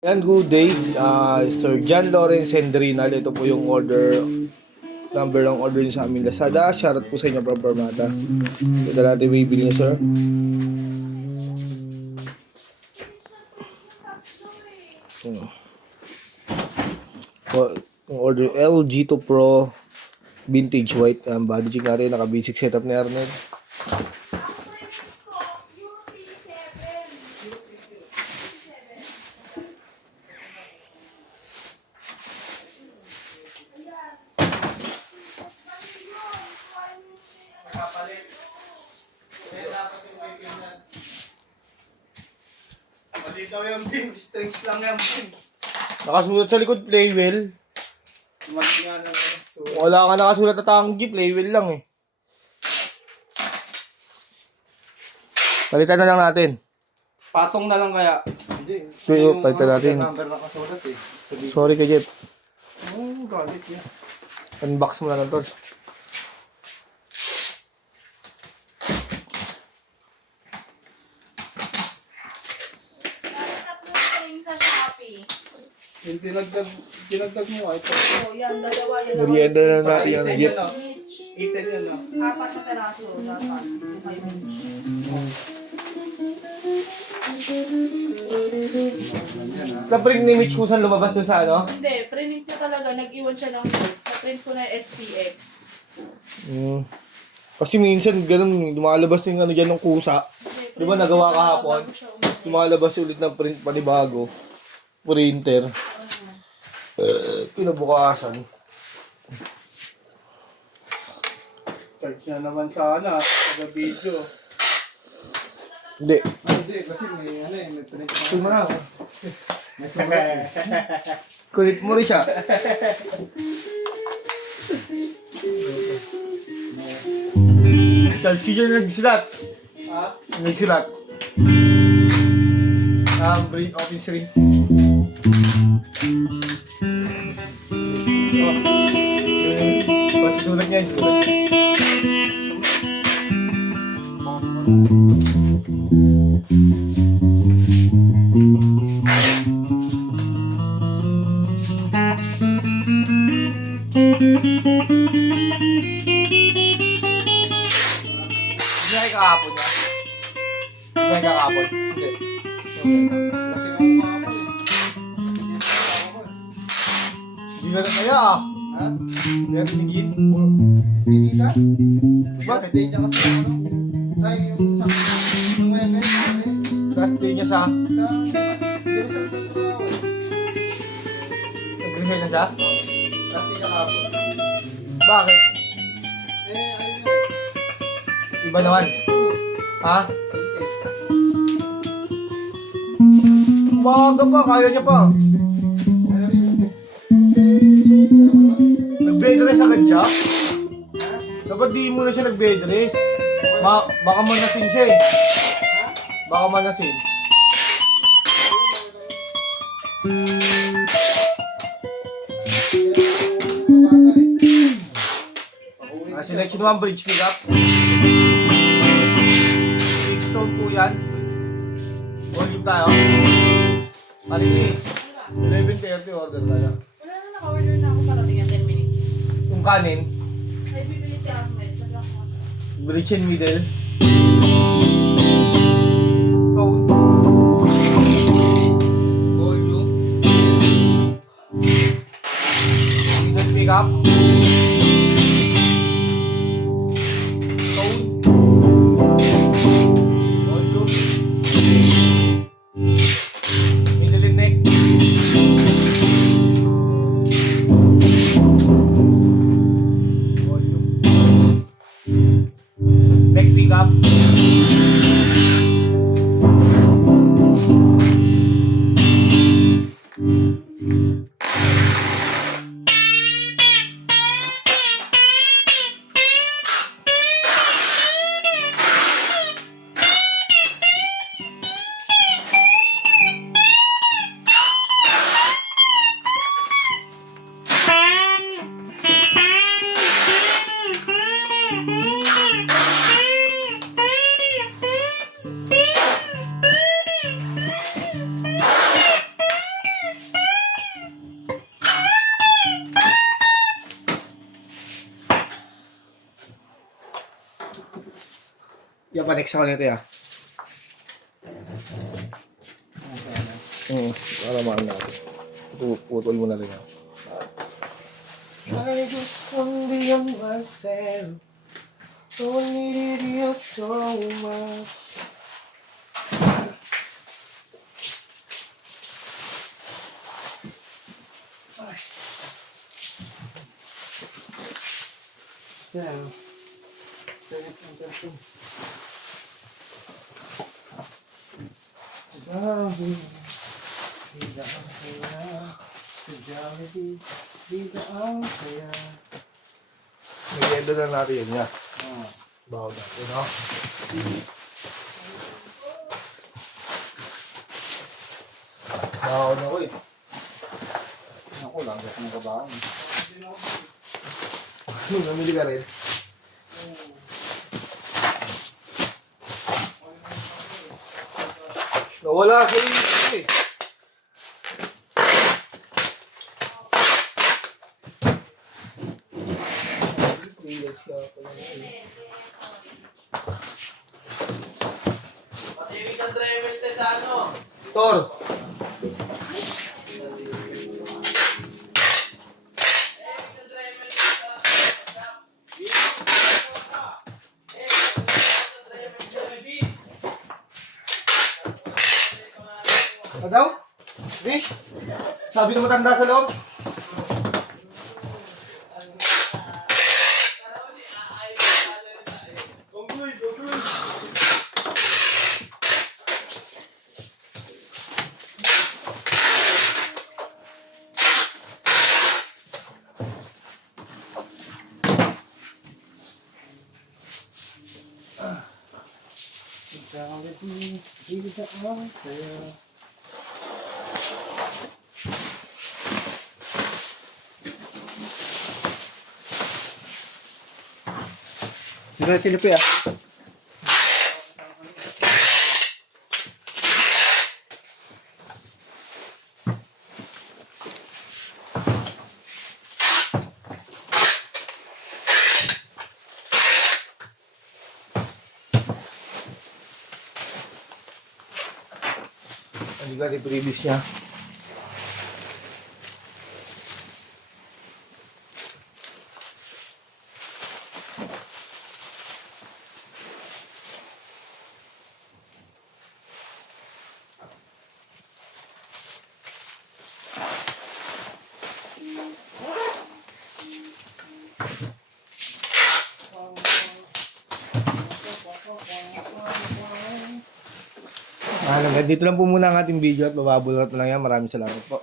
Yan, good day. Sir John Lawrence Hendrinal. Ito po yung number ng order niyo sa aming Lazada. Shoutout po sa inyo, Pamparmata. Ito natin bibili niyo, sir. Yung order LG2 Pro Vintage White. Body check natin. Naka-basic setup ni Arnel. Malito yung pin, strings lang yung pin. Nakasulat sa likod, playwell. Mali nga lang. Wala ka nakasulat na tanggi, playwell lang eh. Palitan na lang natin. Patong na lang kaya. Hindi. Ito, palitan natin. Number nakasulat eh. Sorry kay Jeff. Galit yan. Unbox mo na lang to. Sa Shopee. Yung dinagdag mo ay ito. Oh, yan, dalawa yan. Merienda na natin yan. Jeff. Itin yan o. 4 na peraso dapat. May minch. Kapring ni Mitch kung saan lumabas dun sa ano? Hindi, print niya talaga. Nag-iwan siya ng note. Print ko na yung SPX. Kasi minsan ganun, lumalabas yung ano dyan ng kusa. Di ba nagawa kahapon? Lumalabas ulit ng print panibago. Printer. Pinabukasan. Charge na naman sana. Sa video. Hindi. Hindi, kasi may print na. Ito mo na. Kulit mo rin siya. Charge siya nagsilat. Ha? Nagsilat. Breed office ring. Pasisulat niya, sulat niya. Hindi na kakapon niya. Hindi na kakapon. Hindi. Kasi ako kapal eh. Hindi na na kaya ah. Ha? Meron tingin. Speedy ka? Bakit? Stay niya kasi ako. Ay, yung sa yung event. Last day niya sa... Hindi rin siya nagtatrabaho eh. Nag-resign na siya? Last day niya kapal. Bakit? Ayun na. Iba naman. Ha? Umaga pa, kaya niya pa. Nag-bed rest agad siya? Dapat di mo na siya nag-bed rest. Baka manasin siya eh. Baka manasin. Selection 1 bridge pick up. 6 stone po yan. Volume tayo. Paligri. 11:30 order tayo. Wala na, naka-order na ako parating yan 10 minutes. Yung kanin, Ay, bibili si Ahmed. Sa black mo sa... bridge and middle. Tone. Volume. Middle pick up. Tone. Volume. Middle and neck. Volume. Neck pick up. Japanex ako nito, ya. Para maano natin. Putol mo na rin, ha. I just want beyond myself. Don't need you so much. Merienda na natin yun, ya. Baho natin, no? Baho na ko, eh. Ako lang, kasi ng kabahan. Namili ka rin. Nawala sa iyo, eh. Patiwis ang driver te sa ano? Store. Ano daw? Vish? Sabi ng matanda sa loob? Sila sila ya. Hindi ka rin previous niya. Dito lang po muna ang ating video at mababulat na lang yan. Maraming salamat po.